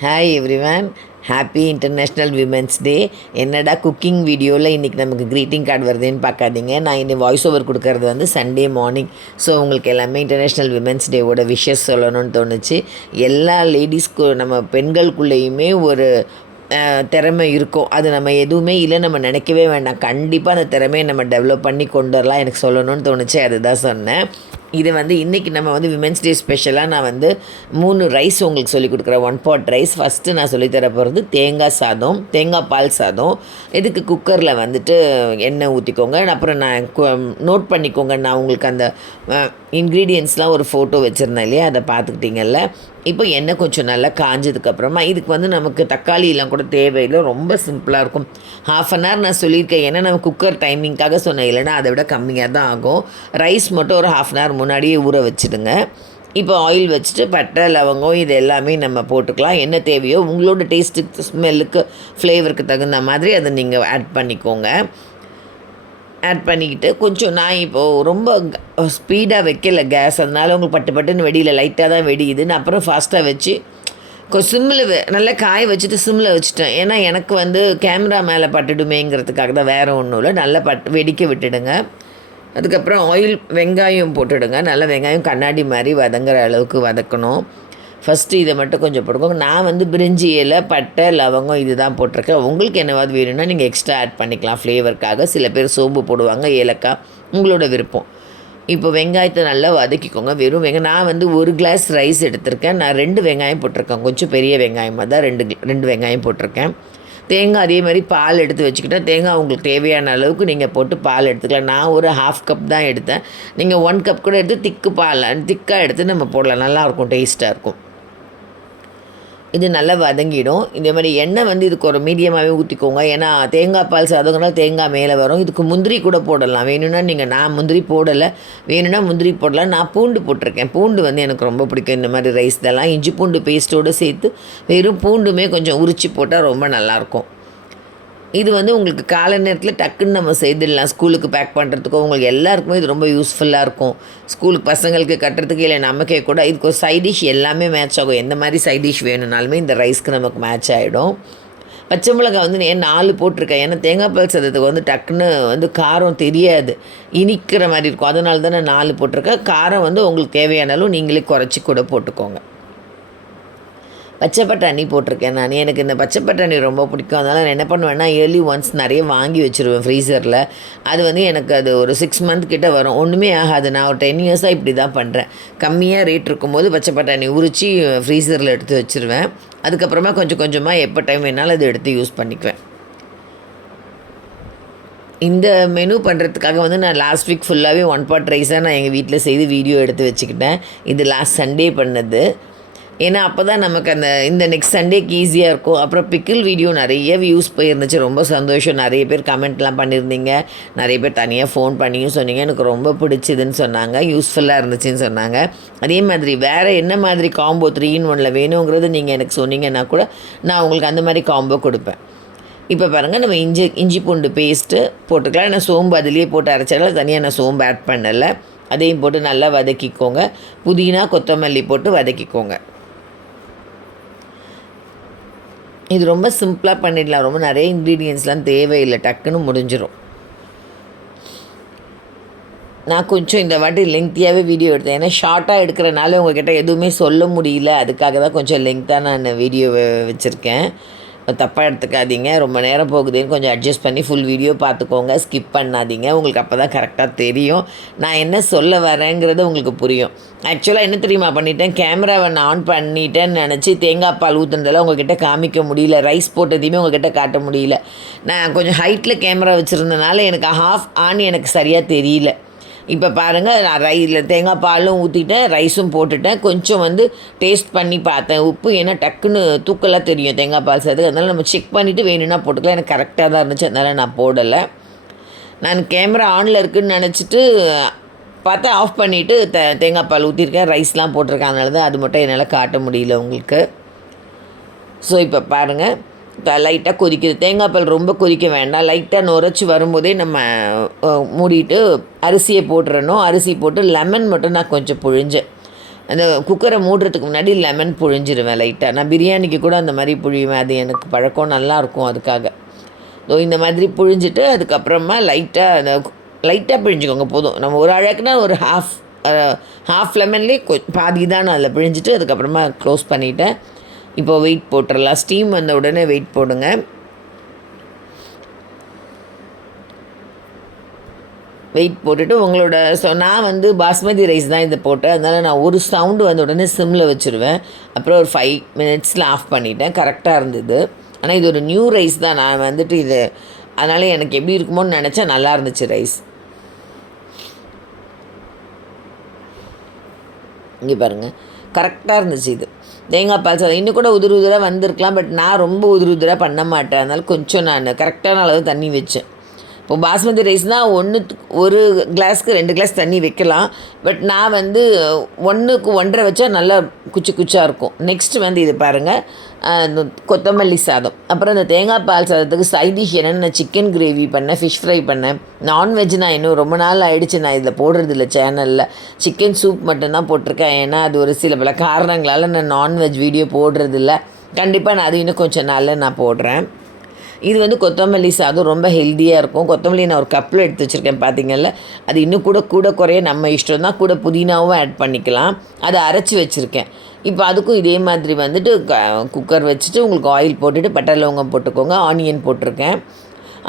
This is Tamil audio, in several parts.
Hi everyone, happy international women's day. என்னடா குக்கிங் வீடியோவில் இன்றைக்கி நமக்கு க்ரீட்டிங் கார்டு வருதுன்னு பார்க்காதீங்க. நான் இன்னைக்கு வாய்ஸ் ஓவர் கொடுக்கறது வந்து சண்டே மார்னிங். ஸோ உங்களுக்கு எல்லாமே இன்டர்நேஷ்னல் விமென்ஸ் டேவோட விஷஸ் சொல்லணும்னு தோணுச்சு. எல்லா லேடிஸ்க்கு நம்ம பெண்களுக்குள்ளேயுமே ஒரு திறமை இருக்கும். அது நம்ம எதுவுமே இல்லை நம்ம நினைக்கவே வேண்டாம். கண்டிப்பாக அந்த திறமையை நம்ம டெவலப் பண்ணி கொண்டு வரலாம். எனக்கு சொல்லணும்னு தோணுச்சு, அதுதான் சொன்னேன். இது வந்து இன்றைக்கி நம்ம வந்து விமென்ஸ் டே ஸ்பெஷலாக நான் வந்து 3 ரைஸ் உங்களுக்கு சொல்லிக் கொடுக்குறேன். 1 pot ரைஸ். ஃபஸ்ட்டு நான் சொல்லித்தர போகிறது தேங்காய் சாதம், தேங்காய் பால் சாதம். இதுக்கு குக்கரில் வந்துட்டு எண்ணெய் ஊற்றிக்கோங்க. அப்புறம் நான் நோட் பண்ணிக்கோங்க. நான் உங்களுக்கு அந்த இன்க்ரீடியன்ட்ஸ்லாம் ஒரு ஃபோட்டோ வச்சுருந்தேன் இல்லையா, அதை பார்த்துக்கிட்டிங்கல்ல. இப்போ எண்ணெய் கொஞ்சம் நல்லா காஞ்சதுக்கப்புறமா இதுக்கு வந்து நமக்கு தக்காளியெலாம் கூட தேவையில்லை, ரொம்ப சிம்பிளாக இருக்கும். 1/2 hour நான் சொல்லியிருக்கேன், ஏன்னா நம்ம குக்கர் டைமிங்காக சொன்னேன், இல்லைனா அதை விட கம்மியாக தான் ஆகும். ரைஸ் மட்டும் ஒரு 1/2 hour முன்னாடியே ஊற வச்சுடுங்க. இப்போ ஆயில் வச்சுட்டு பட்டை லவங்கம் இது எல்லாமே நம்ம போட்டுக்கலாம். என்ன தேவையோ உங்களோட டேஸ்ட்டுக்கு, ஸ்மெல்லுக்கு, ஃப்ளேவருக்கு தகுந்த மாதிரி அதை நீங்கள் ஆட் பண்ணிக்கோங்க. ஆட் பண்ணிக்கிட்டு கொஞ்சம் நான் இப்போது ரொம்ப ஸ்பீடாக வைக்கல கேஸ், அதனால் உங்களுக்கு பட்டு பட்டுன்னு வெடியில் லைட்டாக தான் வெடியுதுன்னு அப்புறம் ஃபாஸ்ட்டாக வச்சு கொஞ்சம் சிம்மில் நல்லா காய வச்சுட்டு சிம்மில் வச்சுட்டேன். ஏன்னா எனக்கு வந்து கேமரா மேலே பட்டுடுமேங்கிறதுக்காக தான், வேறு ஒன்றும் இல்லை. நல்லா வெடிக்க விட்டுடுங்க. அதுக்கப்புறம் ஆயில், வெங்காயம் போட்டுடுங்க. நல்லா வெங்காயம் கண்ணாடி மாதிரி வதங்குற அளவுக்கு வதக்கணும். ஃபஸ்ட்டு இதை மட்டும் கொஞ்சம் போட்டுக்கோங்க. நான் வந்து பிரிஞ்சி இலை, பட்டை, லவங்கம் இது தான் போட்டிருக்கேன். உங்களுக்கு என்னவாது வேணும்னா நீங்கள் எக்ஸ்ட்ரா ஆட் பண்ணிக்கலாம் ஃப்ளேவருக்காக. சில பேர் சோம்பு போடுவாங்க, ஏலக்காய், உங்களோட விருப்பம். இப்போ வெங்காயத்தை நல்லா வதக்கிக்கோங்க. வெறும் வெங்காயம், நான் வந்து 1 glass ரைஸ் எடுத்திருக்கேன். நான் 2 வெங்காயம் போட்டிருக்கேன். கொஞ்சம் பெரிய வெங்காயமாக தான் 2 வெங்காயம் போட்டிருக்கேன். தேங்காய் அதே மாதிரி பால் எடுத்து வச்சுக்கிட்டேன். தேங்காய் உங்களுக்கு தேவையான அளவுக்கு நீங்கள் போட்டு பால் எடுத்துக்கலாம். நான் ஒரு 1/2 cup தான் எடுத்தேன். நீங்கள் 1 cup கூட எடுத்து திக்காக எடுத்து நம்ம போடலாம். நல்லாயிருக்கும், டேஸ்ட்டாக இருக்கும். இது நல்லா வதங்கிடும். இதே மாதிரி எண்ணெய் வந்து இதுக்கு ஒரு மீடியமாகவே ஊற்றிக்கோங்க. ஏன்னா தேங்காய் பால் சாதம்னா தேங்காய் மேலே வரும். இதுக்கு முந்திரி கூட போடலாம் வேணும்னா. நான் முந்திரி போடலை, வேணும்னா முந்திரி போடலாம். நான் பூண்டு போட்டிருக்கேன். பூண்டு வந்து எனக்கு ரொம்ப பிடிக்கும் இந்த மாதிரி ரைஸ் இதெல்லாம். இஞ்சி பூண்டு பேஸ்ட்டோடு சேர்த்து வெறும் பூண்டுமே கொஞ்சம் உரித்து போட்டால் ரொம்ப நல்லாயிருக்கும். இது வந்து உங்களுக்கு காலை நேரத்தில் டக்குன்னு நம்ம செய்திடலாம். ஸ்கூலுக்கு பேக் பண்ணுறதுக்கோ உங்களுக்கு எல்லாருக்குமே இது ரொம்ப யூஸ்ஃபுல்லாக இருக்கும். ஸ்கூலுக்கு பசங்களுக்கு கட்டுறதுக்கு, இல்லை நமக்கே கூட. இதுக்கு ஒரு சைட் டிஷ் எல்லாமே மேட்ச் ஆகும். எந்த மாதிரி சைட் டிஷ் வேணும்னாலுமே இந்த ரைஸ்க்கு நமக்கு மேட்ச் ஆகிடும். பச்சை மிளகாய் வந்து ஏன் 4 போட்டிருக்கேன், ஏன்னா தேங்காய் பால் சாதத்துக்கு வந்து டக்குன்னு வந்து காரம் தெரியாது, இனிக்கிற மாதிரி இருக்கும். அதனால தான் நான் 4 போட்டிருக்கேன். காரம் வந்து உங்களுக்கு தேவையானாலும் நீங்களே குறைச்சி கூட போட்டுக்கோங்க. பச்சை பட்டாணி போட்டிருக்கேன் நான். எனக்கு இந்த பச்சை பட்டாணி ரொம்ப பிடிக்கும். அதனால் நான் என்ன பண்ணுவேன்னா, இயர்லி ஒன்ஸ் நிறைய வாங்கி வச்சுருவேன் ஃப்ரீசரில். அது வந்து எனக்கு அது ஒரு 6 month கிட்ட வரும், ஒன்றுமே ஆகாது. நான் ஒரு 10 years இப்படி தான் பண்ணுறேன். கம்மியாக ரேட் இருக்கும்போது பச்சை பட்டாணி உரித்து ஃப்ரீசரில் எடுத்து வச்சுருவேன். அதுக்கப்புறமா கொஞ்சம் கொஞ்சமாக எப்போ டைம் வேணாலும் அதை எடுத்து யூஸ் பண்ணிக்குவேன். இந்த மெனு பண்ணுறதுக்காக வந்து நான் லாஸ்ட் வீக் ஃபுல்லாகவே 1 pot ரைஸாக நான் எங்கள் வீட்டில் செய்து வீடியோ எடுத்து வச்சுக்கிட்டேன். இது லாஸ்ட் சண்டே பண்ணது. ஏன்னா அப்போ தான் நமக்கு இந்த நெக்ஸ்ட் சண்டேக்கு ஈஸியாக இருக்கும். அப்புறம் பிக்கிள் வீடியோ நிறைய வியூஸ் போயிருந்துச்சு, ரொம்ப சந்தோஷம். நிறைய பேர் கமெண்ட்லாம் பண்ணியிருந்தீங்க, நிறைய பேர் தனியாக ஃபோன் பண்ணியும் சொன்னீங்க. எனக்கு ரொம்ப பிடிச்சிதுன்னு சொன்னாங்க, யூஸ்ஃபுல்லாக இருந்துச்சுன்னு சொன்னாங்க. அதே மாதிரி வேறு என்ன மாதிரி காம்போ 3 in 1 வேணுங்கிறது நீங்கள் எனக்கு சொன்னீங்கன்னா கூட நான் உங்களுக்கு அந்த மாதிரி காம்போ கொடுப்பேன். இப்போ பாருங்கள், நம்ம இஞ்சி பூண்டு பேஸ்ட்டு போட்டுக்கலாம். நான் சோம்பு அதிலேயே போட்டு அரைச்சாலும் தனியாக நான் சோம்பு ஆட் பண்ணலை. அதையும் போட்டு நல்லா வதக்கிக்கோங்க. புதினா, கொத்தமல்லி போட்டு வதக்கிக்கோங்க. இது ரொம்ப சிம்பிளாக பண்ணிடலாம். ரொம்ப நிறைய இன்க்ரீடியன்ட்ஸ்லாம் தேவையில்லை, டக்குன்னு முடிஞ்சிடும். நான் கொஞ்சம் இந்த வாட்டி லெங்க்த்தியாகவே வீடியோ எடுத்தேன். ஏன்னா ஷார்ட்டாக எடுக்கிறனால உங்கள்கிட்ட எதுவுமே சொல்ல முடியல. அதுக்காக தான் கொஞ்சம் லெங்க்த்தாக நான் வீடியோ வச்சுருக்கேன். தப்பாக எடுத்துக்காதீங்க. ரொம்ப நேரம் போகுதுன்னு கொஞ்சம் அட்ஜஸ்ட் பண்ணி ஃபுல் வீடியோ பார்த்துக்கோங்க, ஸ்கிப் பண்ணாதீங்க. உங்களுக்கு அப்போ தான் கரெக்டாக தெரியும், நான் என்ன சொல்ல வரேங்கிறது உங்களுக்கு புரியும். ஆக்சுவலாக என்ன தெரியுமா பண்ணிட்டேன், கேமராவை நான் ஆன் பண்ணிட்டேன்னு நினச்சி தேங்காய் பால் ஊற்றுனதெல்லாம் உங்கள்கிட்ட காமிக்க முடியல, ரைஸ் போட்டதையுமே உங்கள்கிட்ட காட்ட முடியல. நான் கொஞ்சம் ஹைட்டில் கேமரா வச்சுருந்தனால எனக்கு ஹாஃப் ஆன் எனக்கு சரியாக தெரியல. இப்போ பாருங்கள், நான் தேங்காய் பாலும் ஊற்றிட்டேன், ரைஸும் போட்டுட்டேன். கொஞ்சம் வந்து டேஸ்ட் பண்ணி பார்த்தேன் உப்பு, ஏன்னா டக்குன்னு தூக்கலாக தெரியும் தேங்காய் பால் சேர்த்து. அதனால் நம்ம செக் பண்ணிவிட்டு வேணும்னா போட்டுக்கலாம். எனக்கு கரெக்டாக தான் இருந்துச்சு, அதனால் நான் போடலை. நான் கேமரா ஆனில் இருக்குதுன்னு நினச்சிட்டு பார்த்தா ஆஃப் பண்ணிவிட்டு தேங்காய் பால் ஊற்றிருக்கேன், ரைஸ்லாம் போட்டிருக்கேன். அதனால தான் அது மட்டும் என்னால் காட்ட முடியல உங்களுக்கு. ஸோ இப்போ பாருங்கள், லைட்டாக கொதிக்குது. தேங்காய் பால் ரொம்ப கொதிக்க வேண்டாம், லைட்டாக நுரைச்சி வரும்போதே நம்ம மூடிட்டு அரிசியை போட்டுறணும். அரிசி போட்டு லெமன் மட்டும் நான் கொஞ்சம் புழிஞ்சேன். அந்த குக்கரை மூடுறதுக்கு முன்னாடி லெமன் புழிஞ்சிருவேன் லைட்டாக. நான் பிரியாணிக்கு கூட அந்த மாதிரி புழிவேன், அது எனக்கு பழக்கம், நல்லாயிருக்கும் அதுக்காக. இந்த மாதிரி புழிஞ்சிட்டு அதுக்கப்புறமா லைட்டாக பிழிஞ்சிக்கோங்க போதும். நம்ம ஒரு அழகுனா ஒரு ஹாஃப் லெமன்லேயே பாதி தான் நான் அதில் பிழிஞ்சிட்டு அதுக்கப்புறமா க்ளோஸ் பண்ணிவிட்டேன். இப்போ வெயிட் போட்டுடலாம். ஸ்டீம் வந்த உடனே வெயிட் போடுங்க. வெயிட் போட்டுட்டு உங்களோட நான் வந்து பாஸ்மதி ரைஸ் தான் இதை போட்டேன். அதனால் நான் ஒரு சவுண்டு வந்த உடனே சிம்மில் வச்சுருவேன். அப்புறம் ஒரு 5 மினிட்ஸில் ஆஃப் பண்ணிட்டேன். கரெக்டாக இருந்தது. ஆனால் இது ஒரு நியூ ரைஸ் தான். நான் வந்துட்டு இது அதனால் எனக்கு எப்படி இருக்குமோன்னு நினச்சேன். நல்லா இருந்துச்சு ரைஸ். இங்கே பாருங்கள், கரெக்டாக இருந்துச்சு இது. தேங்காய் பால் சாதம் இன்னும் கூட உதிராக வந்திருக்கலாம். பட் நான் ரொம்ப உதிராக பண்ண மாட்டேன். அதனால் கொஞ்சம் நான் கரெக்டான அளவு தண்ணி வச்சேன். இப்போ பாஸ்மதி ரைஸ்னால் ஒரு கிளாஸ்க்கு 2 கிளாஸ் தண்ணி வைக்கலாம். பட் நான் வந்து 1க்கு 1.5 வச்சா நல்லா குச்சாக இருக்கும். நெக்ஸ்ட்டு வந்து இது பாருங்கள், கொத்தமல்லி சாதம். அப்புறம் இந்த தேங்காய் பால் சாதத்துக்கு சைட் டிஷ் என்னென்னு நான் சிக்கன் கிரேவி பண்ணேன், ஃபிஷ் ஃப்ரை பண்ணேன். நான்வெஜ் நான் இன்னும் ரொம்ப நாள் ஆகிடுச்சு நான் இதில் போடுறதில்ல சேனலில். சிக்கன் சூப் மட்டும்தான் போட்டிருக்கேன். ஏன்னா அது ஒரு சில பல காரணங்களால் நான் நான்வெஜ் வீடியோ போடுறதில்ல. கண்டிப்பாக நான் அது இன்னும் கொஞ்சம் நாளில் நான் போடுறேன். இது வந்து கொத்தமல்லி சாதம் ரொம்ப ஹெல்த்தியாக இருக்கும். கொத்தமல்லி நான் ஒரு கப்பில் எடுத்து வச்சுருக்கேன் பார்த்தீங்கல்ல. அது இன்னும் கூட குறைய நம்ம இஷ்டம் தான். கூட புதினாவும் ஆட் பண்ணிக்கலாம். அதை அரைச்சி வச்சுருக்கேன். இப்போ அதுக்கும் இதே மாதிரி வந்துட்டு குக்கர் வச்சுட்டு உங்களுக்கு ஆயில் போட்டுட்டு பட்டை லவங்கம் போட்டுக்கோங்க. ஆனியன் போட்டிருக்கேன்.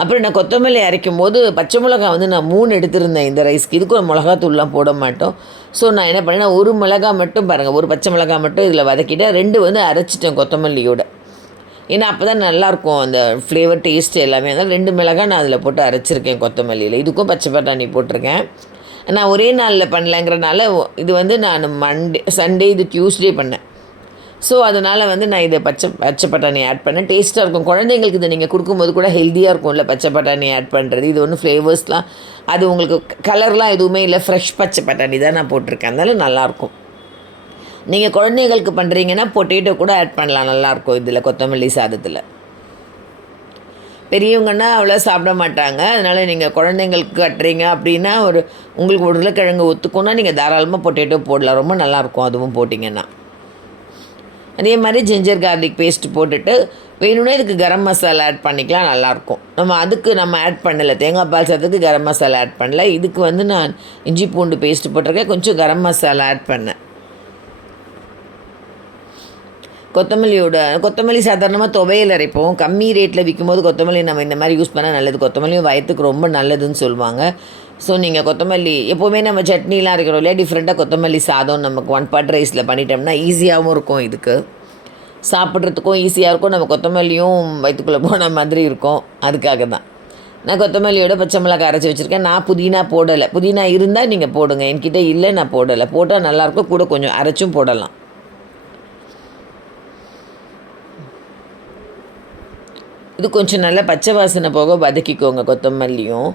அப்புறம் நான் கொத்தமல்லி அரைக்கும் போது பச்சை மிளகா வந்து நான் 3 எடுத்திருந்தேன் இந்த ரைஸ்க்கு. இதுக்கு ஒரு மிளகாத்தூள்லாம் போட மாட்டோம். ஸோ நான் என்ன பண்ணேன்னா ஒரு மிளகா மட்டும் பாருங்கள், ஒரு பச்சை மிளகா மட்டும் இதில் வதக்கிட்டேன். 2 வந்து அரைச்சிட்டேன் கொத்தமல்லியோட. ஏன்னா அப்போ தான் நல்லாயிருக்கும் அந்த ஃப்ளேவர் டேஸ்ட் எல்லாமே. அதனால் 2 மிளகாய் நான் அதில் போட்டு அரைச்சிருக்கேன் கொத்தமல்லியில். இதுக்கும் பச்சை பட்டாணி போட்டிருக்கேன். நான் ஒரே நாளில் பண்ணலங்கிறனால இது வந்து நான் சண்டே இது டியூஸ்டே பண்ணேன். ஸோ அதனால் வந்து நான் இதை பச்சை பட்டாணி ஆட் பண்ணேன். டேஸ்ட்டாக இருக்கும். குழந்தைங்களுக்கு இதை நீங்கள் கொடுக்கும்போது கூட ஹெல்த்தியாக இருக்கும்ல பச்சை பட்டாணி ஆட் பண்ணுறது. இது ஒன்றும் ஃப்ளேவர்ஸ்லாம் அது உங்களுக்கு கலர்லாம் எதுவுமே இல்லை, ஃப்ரெஷ் பச்சை பட்டாணி தான் நான் போட்டிருக்கேன். அதனால் நல்லாயிருக்கும். நீங்கள் குழந்தைங்களுக்கு பண்ணுறீங்கன்னா பொட்டேட்டோ கூட ஆட் பண்ணலாம், நல்லாயிருக்கும் இதில் கொத்தமல்லி சாதத்தில். பெரியவங்கன்னா அவ்வளோ சாப்பிட மாட்டாங்க. அதனால் நீங்கள் குழந்தைங்களுக்கு கட்டுறீங்க அப்படின்னா உங்களுக்கு உருளைக்கிழங்கு ஒத்துக்கோன்னா நீங்கள் தாராளமாக பொட்டேட்டோ போடலாம். ரொம்ப நல்லாயிருக்கும் அதுவும் போட்டிங்கன்னா. அதே மாதிரி ஜிஞ்சர் கார்லிக் பேஸ்ட்டு போட்டுட்டு வேணும்னா இதுக்கு கரம் மசாலா ஆட் பண்ணிக்கலாம், நல்லாயிருக்கும். நம்ம ஆட் பண்ணலை, தேங்காய் பால் சாதத்துக்கு கரம் மசாலா ஆட் பண்ணல. இதுக்கு வந்து நான் இஞ்சி பூண்டு பேஸ்ட்டு போட்டிருக்கேன், கொஞ்சம் கரம் மசாலா ஆட் பண்ணேன். கொத்தமல்லி சாதாரணமாக துவையல் அரைப்போம். கம்மி ரேட்டில் விற்கும்போது கொத்தமல்லி நம்ம இந்த மாதிரி யூஸ் பண்ணால் நல்லது. கொத்தமல்லியும் வயத்துக்கு ரொம்ப நல்லதுன்னு சொல்லுவாங்க. ஸோ நீங்கள் கொத்தமல்லி எப்போவுமே நம்ம சட்னிலாம் அரைக்கிறோம் இல்லையா, டிஃப்ரெண்ட்டாக கொத்தமல்லி சாதம் நமக்கு 1 பாட் ரைஸில் பண்ணிட்டோம்னா ஈஸியாகவும் இருக்கும். இதுக்கு சாப்பிட்றதுக்கும் ஈஸியாக இருக்கும். நம்ம கொத்தமல்லியும் வயிற்றுக்குள்ளே போன மாதிரி இருக்கும். அதுக்காக தான் நான் கொத்தமல்லியோட பச்சை மிளகாய் அரைச்சி வச்சுருக்கேன். நான் புதினா போடலை. புதினா இருந்தால் நீங்கள் போடுங்க, என்கிட்ட இல்லை, நான் போடலை. போட்டால் நல்லாயிருக்கும். கூட கொஞ்சம் அரைச்சும் போடலாம். இது கொஞ்சம் நல்லா பச்சை வாசனை போக வதக்கிக்கோங்க கொத்தமல்லியும்.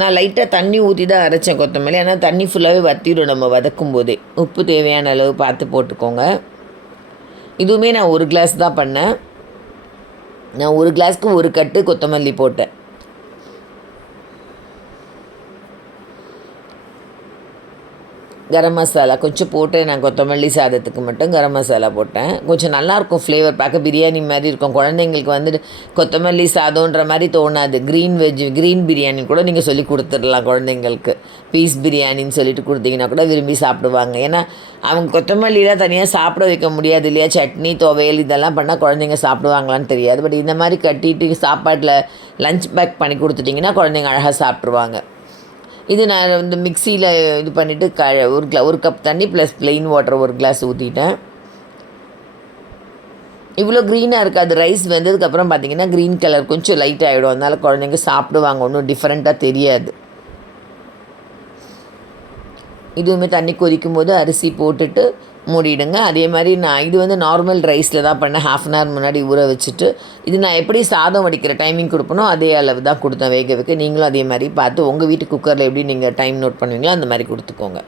நான் லைட்டாக தண்ணி ஊற்றி தான் அரைச்சேன் கொத்தமல்லி. ஆனால் தண்ணி ஃபுல்லாகவே வற்றிடும் நம்ம வதக்கும் போதே. உப்பு தேவையான அளவு பார்த்து போட்டுக்கோங்க. இதுவுமே நான் 1 கிளாஸ் தான் பண்ணேன். நான் 1 கிளாஸ்க்கு 1 கட்டு கொத்தமல்லி போட்டேன். கரம் மசாலா கொஞ்சம் போட்டேன். நான் கொத்தமல்லி சாதத்துக்கு மட்டும் கரம் மசாலா போட்டேன். கொஞ்சம் நல்லாயிருக்கும் ஃப்ளேவர், பார்க்க பிரியாணி மாதிரி இருக்கும். குழந்தைங்களுக்கு வந்துட்டு கொத்தமல்லி சாதம்ன்ற மாதிரி தோணாது. க்ரீன் பிரியாணி கூட நீங்கள் சொல்லி கொடுத்துடலாம் குழந்தைங்களுக்கு. பீஸ் பிரியாணின்னு சொல்லிட்டு கொடுத்தீங்கன்னா கூட விரும்பி சாப்பிடுவாங்க. ஏன்னா அவங்க கொத்தமல்லிலாம் தனியாக சாப்பிட வைக்க முடியாது இல்லையா. சட்னி துவையல் இதெல்லாம் பண்ணால் குழந்தைங்க சாப்பிடுவாங்களான்னு தெரியாது. பட் இந்த மாதிரி கட்டிட்டு சாப்பாட்டில் லஞ்ச் பேக் பண்ணி கொடுத்துட்டிங்கன்னா குழந்தைங்க அழகாக சாப்பிட்ருவாங்க. இது நான் வந்து மிக்சியில் இது பண்ணிவிட்டு ஒரு கப் தண்ணி ப்ளஸ் ப்ளெயின் வாட்டர் 1 கிளாஸ் ஊற்றிட்டேன். இவ்வளோ க்ரீனாக இருக்காது. ரைஸ் வெந்ததுக்கப்புறம் பார்த்திங்கன்னா க்ரீன் கலர் கொஞ்சம் லைட் ஆகிடும். அதனால் குழந்தைங்க சாப்பிடுவாங்க, ஒன்றும் டிஃப்ரெண்ட்டாக தெரியாது. இதுவுமே தண்ணி கொதிக்கும் போது அரிசி போட்டுட்டு மூடிடுங்க. அதே மாதிரி இது வந்து நார்மல் ரைஸில் தான் பண்ணேன். 1/2 அன் ஹவர் முன்னாடி ஊற வச்சுட்டு, இது நான் எப்படி சாதம் வடிக்கிற டைமிங் கொடுப்பனோ அதே அளவு தான் கொடுத்தேன் வேக வைக்க. நீங்களும் அதே மாதிரி பார்த்து உங்கள் வீட்டு குக்கரில் எப்படி நீங்கள் டைம் நோட் பண்ணுவீங்களோ அந்த மாதிரி கொடுத்துக்கோங்க.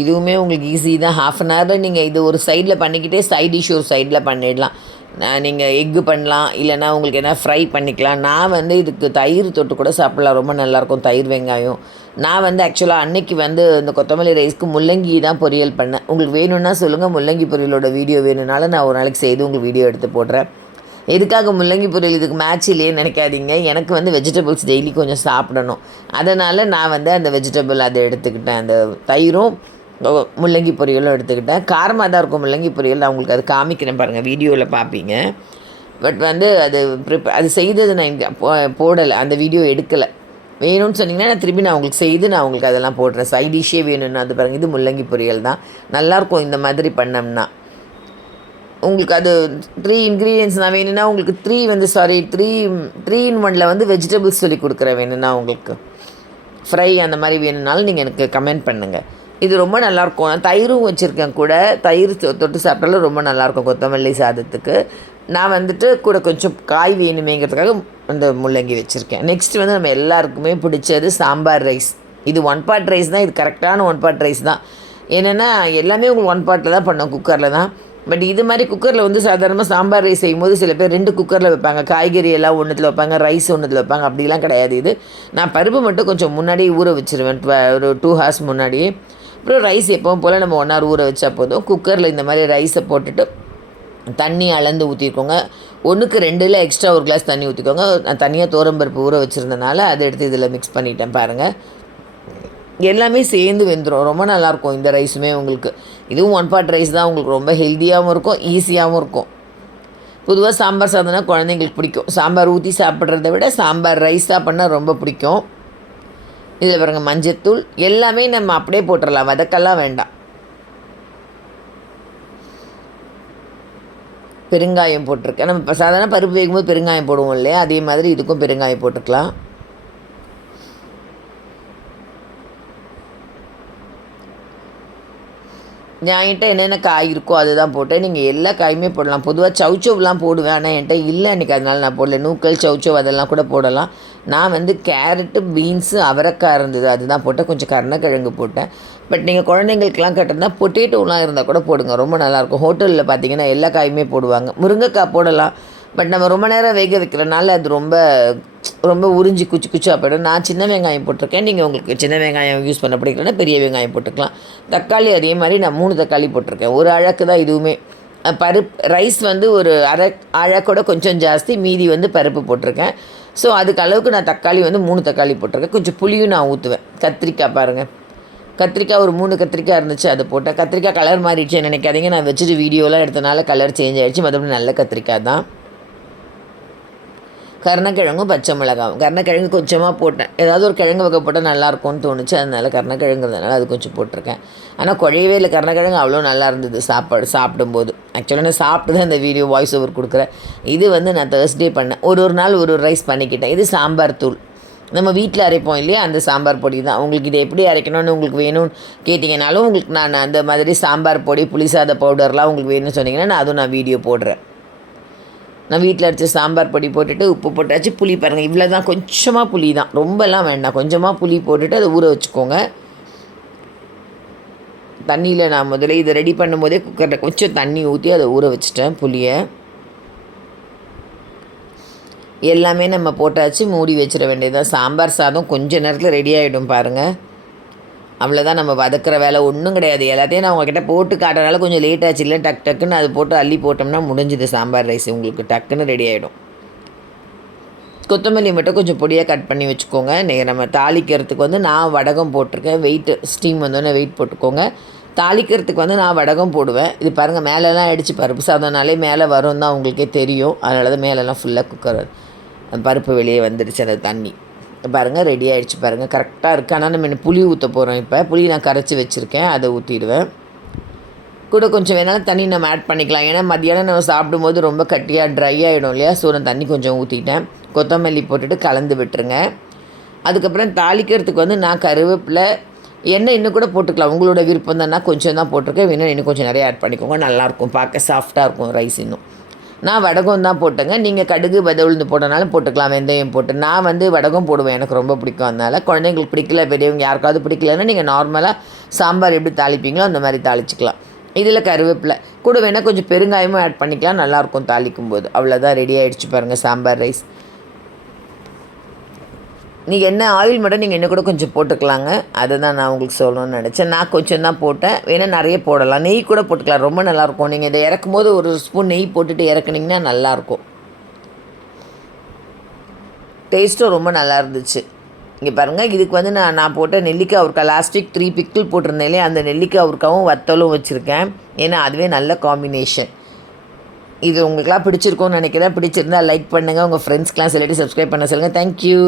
இதுவுமே உங்களுக்கு ஈஸி தான். 1/2 அன் ஹவரில் நீங்கள் இது ஒரு சைடில் பண்ணிக்கிட்டே சைட் டிஷ் ஒரு சைடில் பண்ணிடலாம். நீங்கள் எக்கு பண்ணலாம், இல்லைனா உங்களுக்கு என்ன ஃப்ரை பண்ணிக்கலாம். நான் வந்து இதுக்கு தயிர் தொட்டு கூட சாப்பிட்லாம், ரொம்ப நல்லாயிருக்கும் தயிர் வெங்காயம். நான் வந்து ஆக்சுவலாக அன்னைக்கு வந்து இந்த கொத்தமல்லி ரைஸ்க்கு முள்ளங்கி தான் பொரியல் பண்ணேன். உங்களுக்கு வேணும்னா சொல்லுங்கள், முள்ளங்கி பொரியலோட வீடியோ வேணும்னாலும் நான் ஒரு நாளைக்கு செய்து உங்களுக்கு வீடியோ எடுத்து போடுறேன். எதுக்காக முள்ளங்கி பொரியல் இதுக்கு மேட்ச் இல்லையே நினைக்காதீங்க. எனக்கு வந்து வெஜிடபிள்ஸ் டெய்லி கொஞ்சம் சாப்பிடணும். அதனால் நான் வந்து அந்த வெஜிடபிள் அதை எடுத்துக்கிட்டேன். அந்த தயிரும் முள்ளங்கி பொரியலும் எடுத்துக்கிட்டேன். காரமாக தான் இருக்கும் முள்ளங்கி பொரியல். நான் உங்களுக்கு அது காமிக்கிறேன் பாருங்கள், வீடியோவில் பார்ப்பீங்க. பட் வந்து அது செய்தது நான் இங்கே போடலை, அந்த வீடியோ எடுக்கலை. வேணும்னு சொன்னிங்கன்னா நான் திரும்பி உங்களுக்கு செய்து நான் உங்களுக்கு அதெல்லாம் போடுறேன். சைட் டிஷ்ஷே வேணும்னா அது பாருங்கள், இது முள்ளங்கி பொரியல் தான். நல்லாயிருக்கும் இந்த மாதிரி பண்ணோம்னா. உங்களுக்கு அது 3 இன்க்ரீடியன்ஸ் நான் வேணும்னா உங்களுக்கு 3 in 1 வந்து வெஜிடபிள்ஸ் சொல்லி கொடுக்குறேன். வேணும்னா உங்களுக்கு ஃப்ரை அந்த மாதிரி வேணும்னாலும் நீங்கள் எனக்கு கமெண்ட் பண்ணுங்கள். இது ரொம்ப நல்லாயிருக்கும். நான் தயிரும் வச்சுருக்கேன் கூட. தயிர் தொட்டு சாப்பிட்டாலும் ரொம்ப நல்லாயிருக்கும் கொத்தமல்லி சாதத்துக்கு. நான் வந்துட்டு கூட கொஞ்சம் காய் வேணுமேங்கிறதுக்காக அந்த முள்ளங்கி வச்சுருக்கேன். நெக்ஸ்ட் வந்து நம்ம எல்லாருக்குமே பிடிச்சது சாம்பார் ரைஸ். இது 1 part ரைஸ் தான். இது கரெக்டான 1 part ரைஸ் தான். என்னென்னா எல்லாமே உங்களுக்கு 1 part தான் பண்ணோம், குக்கரில் தான். பட் இது மாதிரி குக்கரில் வந்து சாதாரணமாக சாம்பார் ரைஸ் செய்யும்போது சில பேர் 2 குக்கரில் வைப்பாங்க. காய்கறி எல்லாம் ஒன்றுத்தில் வைப்பாங்க, ரைஸ் ஒன்றுத்தில் வைப்பாங்க. அப்படிலாம் கிடையாது. இது நான் பருப்பு மட்டும் கொஞ்சம் முன்னாடியே ஊற வச்சுருவேன், ஒரு 2 hours முன்னாடியே. அப்புறம் ரைஸ் எப்பவும் போல் நம்ம 1 hour ஊற வச்சா போதும். குக்கரில் இந்த மாதிரி ரைஸை போட்டுட்டு தண்ணி அளந்து ஊற்றிக்கோங்க. 1க்கு 2 எக்ஸ்ட்ரா 1 glass தண்ணி ஊற்றிக்கோங்க. நான் தனியாக துவரம்பருப்பு ஊற வச்சுருந்தனால அதை எடுத்து இதில் மிக்ஸ் பண்ணிட்டேன் பாருங்கள். எல்லாமே சேர்ந்து வெந்துடும். ரொம்ப நல்லாயிருக்கும் இந்த ரைஸுமே உங்களுக்கு. இதுவும் 1 part ரைஸ் தான். உங்களுக்கு ரொம்ப ஹெல்த்தியாகவும் இருக்கும், ஈஸியாகவும் இருக்கும். பொதுவாக சாம்பார் சாதம்னா குழந்தைங்களுக்கு பிடிக்கும். சாம்பார் ஊற்றி சாப்பிட்றத விட சாம்பார் ரைஸாக பண்ணால் ரொம்ப பிடிக்கும். இதில் பாருங்கள், மஞ்சத்தூள் எல்லாமே நம்ம அப்படியே போட்டுடலாம், வதக்கெல்லாம் வேண்டாம். பெருங்காயம் போட்டிருக்கேன். நம்ம இப்போ சாதாரண பருப்பு வேகும்போது பெருங்காயம் போடுவோம் இல்லையா, அதே மாதிரி இதுக்கும் பெருங்காயம் போட்டுக்கலாம். என்கிட்ட என்னென்ன காய் இருக்கோ அதுதான் போட்டேன். நீங்கள் எல்லா காயுமே போடலாம். பொதுவாக சவுச்சவ்லாம் போடுவேன், ஆனால் என்கிட்ட இல்லை அன்றைக்கி, அதனால் நான் போடல. நூக்கல், சவுச்சவ் அதெல்லாம் கூட போடலாம். நான் வந்து கேரட்டு, பீன்ஸு, அவரைக்காய் இருந்தது, அதுதான் போட்டேன். கொஞ்சம் கருணக்கிழங்கு போட்டேன். பட் நீங்கள் குழந்தைங்களுக்கெலாம் கட்டிருந்தா பொட்டேட்டோலாம் இருந்தால் கூட போடுங்க, ரொம்ப நல்லாயிருக்கும். ஹோட்டலில் பார்த்தீங்கன்னா எல்லா காயுமே போடுவாங்க. முருங்கைக்காய் போடலாம். பட் நம்ம ரொம்ப நேரம் வேக வைக்கிறனால அது ரொம்ப உறிஞ்சி குச்சாக போய்டும். நான் சின்ன வெங்காயம் போட்டிருக்கேன். நீங்கள் உங்களுக்கு சின்ன வெங்காயம் யூஸ் பண்ண பிடிக்கலன்னா பெரிய வெங்காயம் போட்டுக்கலாம். தக்காளி அதே மாதிரி நான் 3 தக்காளி போட்டிருக்கேன். ஒரு அழகு தான் இதுவுமே. ரைஸ் வந்து ஒரு அழகோட கொஞ்சம் ஜாஸ்தி, மீதி வந்து பருப்பு போட்டிருக்கேன். ஸோ அதுக்கு அளவுக்கு நான் தக்காளி வந்து 3 தக்காளி போட்டிருக்கேன். கொஞ்சம் புளியும் நான் ஊற்றுவேன். கத்திரிக்காய் பாருங்கள், கத்திரிக்காய் ஒரு 3 கத்திரிக்காய் இருந்துச்சு, அதை போட்டேன். கத்திரிக்காய் கலர் மாறிடுச்சு நினைக்காதீங்க, நான் வச்சுட்டு வீடியோலாம் எடுத்தனால கலர் சேஞ்ச் ஆகிடுச்சு. மற்றபடி நல்ல கத்திரிக்காய் தான். கருணக்கிழங்கும் பச்சை மிளகாவும். கருணக்கிழங்கு கொஞ்சமாக போட்டேன். ஏதாவது ஒரு கிழங்கு வகை போட்டால் நல்லாயிருக்கும்னு தோணுச்சு, அதனால் கருணக்கிழங்குறதுனால அது கொஞ்சம் போட்டிருக்கேன். ஆனால் குழையவே இல்லை, கருணக்கிழங்கு அவ்வளோ நல்லா இருந்தது சாப்பிடும்போது. ஆக்சுவலாக நான் சாப்பிட்டு தான் இந்த வீடியோ வாய்ஸ் ஓவர் கொடுக்குறேன். இது வந்து நான் தேர்ஸ்டே பண்ணேன். ஒரு நாள் ஒரு ரைஸ் பண்ணிக்கிட்டேன். இது சாம்பார் தூள், நம்ம வீட்டில் அரைப்போம் இல்லையா, அந்த சாம்பார் பொடி தான். உங்களுக்கு இதை எப்படி அரைக்கணும்னு உங்களுக்கு வேணும்னு கேட்டிங்கனாலும் உங்களுக்கு நான் அந்த மாதிரி சாம்பார் பொடி, புளிசாத பவுடர்லாம் உங்களுக்கு வேணும்னு சொன்னிங்கன்னா நான் வீடியோ போடுறேன். நான் வீட்டில் அரைச்ச சாம்பார் பொடி போட்டுட்டு உப்பு போட்டாச்சு. புளி பாருங்கள், இவ்வளோ தான், கொஞ்சமாக புளி தான், ரொம்பலாம் வேண்டாம். கொஞ்சமாக புளி போட்டுட்டு அதை ஊற வச்சுக்கோங்க தண்ணியில். நான் முதல்ல இதை ரெடி பண்ணும்போதே குக்கரில் கொஞ்சம் தண்ணி ஊற்றி அதை ஊற வச்சுட்டேன் புளியை. எல்லாமே நம்ம போட்டாச்சு, மூடி வச்சிட வேண்டியதுதான். சாம்பார் சாதம் கொஞ்சம் நேரத்தில் ரெடி ஆகிடும் பாருங்கள். அவ்வளோதான், நம்ம வதக்கிற வேலை ஒன்றும் கிடையாது. எல்லாத்தையும் நான் உங்கள்கிட்ட போட்டு காட்டுறதுனால கொஞ்சம் லேட் ஆச்சு. இல்லை டக்குன்னு அது போட்டு அள்ளி போட்டோம்னா முடிஞ்சுது சாம்பார் ரைஸ், உங்களுக்கு டக்குன்னு ரெடி ஆகிடும். கொத்தமல்லி மட்டும் கொஞ்சம் பொடியாக கட் பண்ணி வச்சுக்கோங்க. நம்ம தாளிக்கிறதுக்கு வந்து நான் வடகம் போட்டிருக்கேன். வெயிட்டு ஸ்டீம் வந்தோடனே வெயிட் போட்டுக்கோங்க. தாளிக்கிறதுக்கு வந்து நான் வடகம் போடுவேன். இது பாருங்கள், மேலெல்லாம் அடித்து பருப்பு சாதம்னாலே மேலே வரும் தான் உங்களுக்கே தெரியும். அதனால தான் மேலெல்லாம் ஃபுல்லாக குக்கர் பருப்பு வெளியே வந்துடுச்சு அந்த தண்ணி. பாருங்கள், ரெடி ஆகிடுச்சு பாருங்கள், கரெக்டாக இருக்குது. ஆனால் நம்ம புளி ஊற்ற போகிறோம். இப்போ புளி நான் கரைச்சி வச்சுருக்கேன், அதை ஊற்றிடுவேன். கூட கொஞ்சம் வேணாலும் தண்ணி நம்ம ஆட் பண்ணிக்கலாம். ஏன்னா மத்தியானம் நம்ம சாப்பிடும்போது ரொம்ப கட்டியாக ட்ரை ஆகிடும் இல்லையா. ஸோ நான் தண்ணி கொஞ்சம் ஊற்றிட்டேன். கொத்தமல்லி போட்டுட்டு கலந்து விட்டுருங்க. அதுக்கப்புறம் தாளிக்கிறதுக்கு வந்து நான் கருவேப்பிலை, எண்ணெய் இன்னும் கூட போட்டுக்கலாம், உங்களோட விருப்பம் தான். கொஞ்சம் தான் போட்டிருக்கேன், வேணும் இன்னும் கொஞ்சம் நிறைய ஆட் பண்ணிக்கோங்க, நல்லாயிருக்கும், பார்க்க சாஃப்டாக இருக்கும் ரைஸ். இன்னும் நான் வடகம் தான் போட்டேங்க. நீங்கள் கடுகு உளுந்து போட்டனாலும் போட்டுக்கலாம், வெந்தயம் போட்டு. நான் வந்து வடகம் போடுவேன், எனக்கு ரொம்ப பிடிக்கும். அதனால் குழந்தைங்களுக்கு பிடிக்கல, பெரியவங்க யாருக்காவது பிடிக்கலன்னா நீங்கள் நார்மலாக சாம்பார் எப்படி தாளிப்பீங்களோ அந்த மாதிரி தாளிச்சிக்கலாம். இதில் கருவேப்பிலை கூட வேணால் கொஞ்சம் பெருங்காயமும் ஆட் பண்ணிக்கலாம், நல்லாயிருக்கும் தாளிக்கும் போது. அவ்வளோதான், ரெடி ஆகிடுச்சு பாருங்கள் சாம்பார் ரைஸ். நீங்கள் என்ன ஆயில் மட்டும் நீங்கள் என்ன கூட கொஞ்சம் போட்டுக்கலாங்க. அதை தான் நான் உங்களுக்கு சொல்லணும்னு நினச்சேன். நான் கொஞ்சம் தான் போட்டேன், வேணால் நிறைய போடலாம், நெய் கூட போட்டுக்கலாம், ரொம்ப நல்லாயிருக்கும். நீங்கள் இதை இறக்கும் போது ஒரு ஸ்பூன் நெய் போட்டுட்டு இறக்குனிங்கன்னா நல்லாயிருக்கும். டேஸ்ட்டும் ரொம்ப நல்லா இருந்துச்சு. இங்கே பாருங்கள், இதுக்கு வந்து நான் போட்ட நெல்லிக்காய் அவரைக்காய் லாஸ்ட் 3 பிக்கிள் போட்டிருந்தேன்லே, அந்த நெல்லிக்காய் அவரைக்காவும் வத்தலும் வச்சுருக்கேன். ஏன்னா அதுவே நல்ல காம்பினேஷன். இது உங்களுக்குலாம் பிடிச்சிருக்கும்னு நினைக்கிறேன். பிடிச்சிருந்தால் லைக் பண்ணுங்கள், உங்கள் ஃப்ரெண்ட்ஸ்க்கெலாம் சொல்லிட்டு சப்ஸ்கிரைப் பண்ண சொல்லுங்கள். தேங்க்யூ.